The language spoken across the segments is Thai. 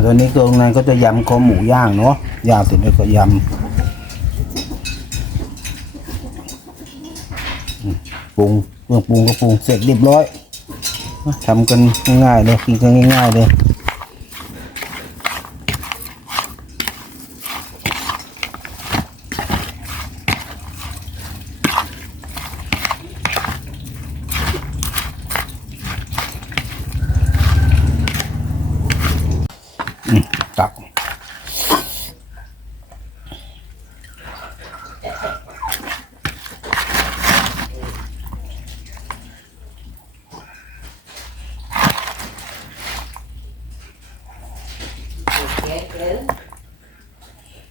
อะตัวนี้ก็งานก็จะยำคอหมูย่างเนาะย่างเสร็จแล้วก็ยำปรุงเครื่องปรุงก็ปรุงเสร็จเรียบร้อยทำกันง่ายเลยกินกันง่ายๆเลย อืมตักเจ๊เจ๊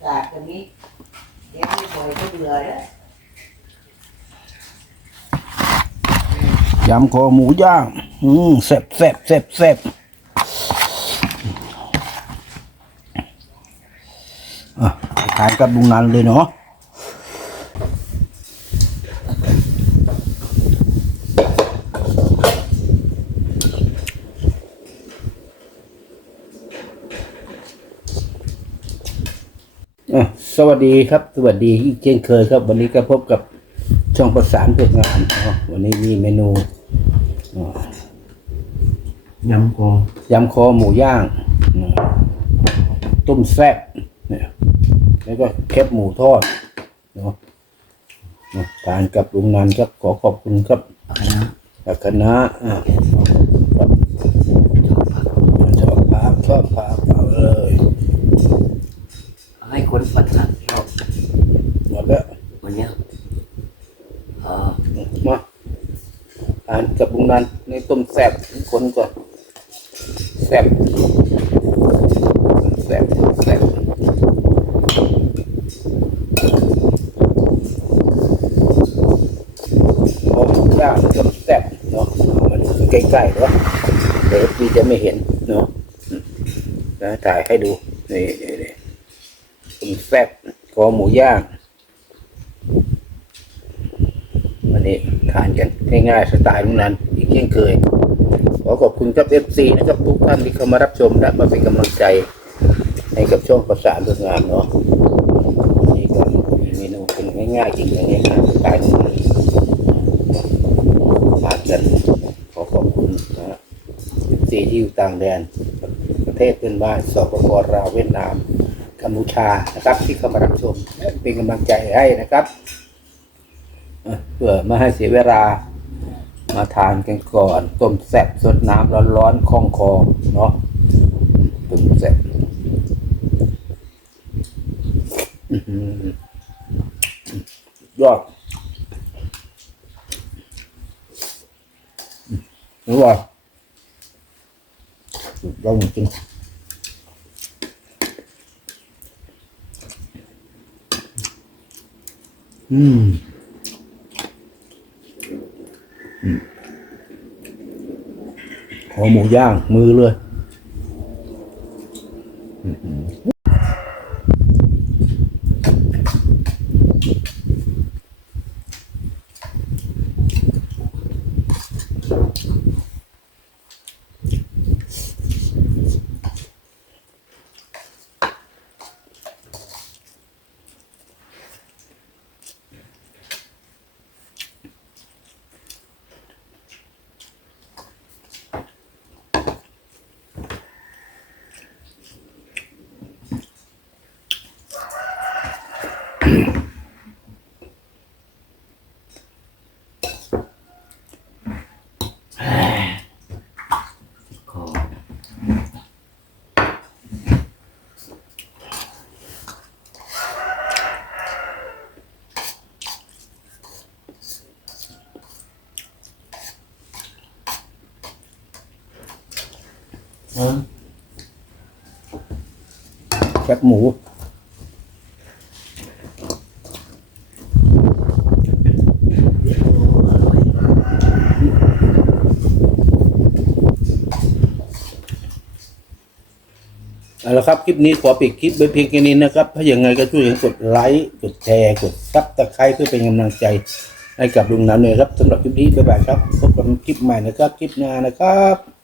จากตรงนี้เดี๋ยวไม่ปล่อยก็เบื่อแล้ว ยำคอหมูย่าง อืมแซ่บแซ่บแซ่บแซ่บอ่ะทานกับลุงนันเลยเนาะอะสวัสดีครับ สวัสดีอีกเช่นเคยครับ วันนี้ก็พบกับช่องประสานเพื่องานอ๋อวันนี้มีเมนูอ๋อยำกองยำคอหมูย่างอืมต้มแซ่บเนี่ย แล้วก็แคบหมูทอดเนาะอะทานกับลุงนันครับขอขอบคุณครับคณะกับคณะอะครับชอบพักชอบพักเอาเลยให้คนปัดสัตว์ชอบหมดแล้ววันนี้เออมาทานกับลุงนันในต้มแซ่บคนก่อนแซ่บแซ่บแซ่บพอหมูย่างต้มแซ่บเนาะมันใกล้ๆเนาะเดี๋ยวพี่จะไม่เห็นเนาะนะถ่ายให้ดูนี่นี่นี่ต้มแซ่บคอหมูย่างวันนี้ทานกันง่ายๆสไตล์ลุงนันอีกเช่นเคยขอขอบคุณครับ FC นะครับทุกท่านที่เข้ามารับชมและมาเป็นกำลังใจ ให้กับช่องประสานเรื่องงานเนาะนี่ก็มีเมนูเป็นง่ายๆจริงๆง่ายๆสไตล์นทานกันขอขอบคุณนะ FC ที่อยู่ต่างแดน ประเทศเพื่อนบ้านสปปลาวเวียดนามกัมพูชานะครับ ที่เข้ามารับชมเป็นกำลังใจให้นะครับเพื่อไม่ให้เสียเวลามาทานกันก่อนต้มแซ่บสดน้ำร้อนๆคล่องคอเนาะต้มแซ่บอื้อหือยอดรู้ว่าลอริงอืม ขอหมูย่างมือเล บหมู เอาละครับ คลิปนี้ขอปิดคลิปไว้เพียงแค่นี้นะครับ ถ้าอย่างไรก็ช่วยกดไลค์ กดแชร์ กดซับตะไคร้เพื่อเป็นกำลังใจ ให้กับลุงน้ำเหนื่อยครับสำหรับคลิปนี้บ๊ายบายครับพบกันคลิปใหม่นะครับ คลิปหน้านะครับ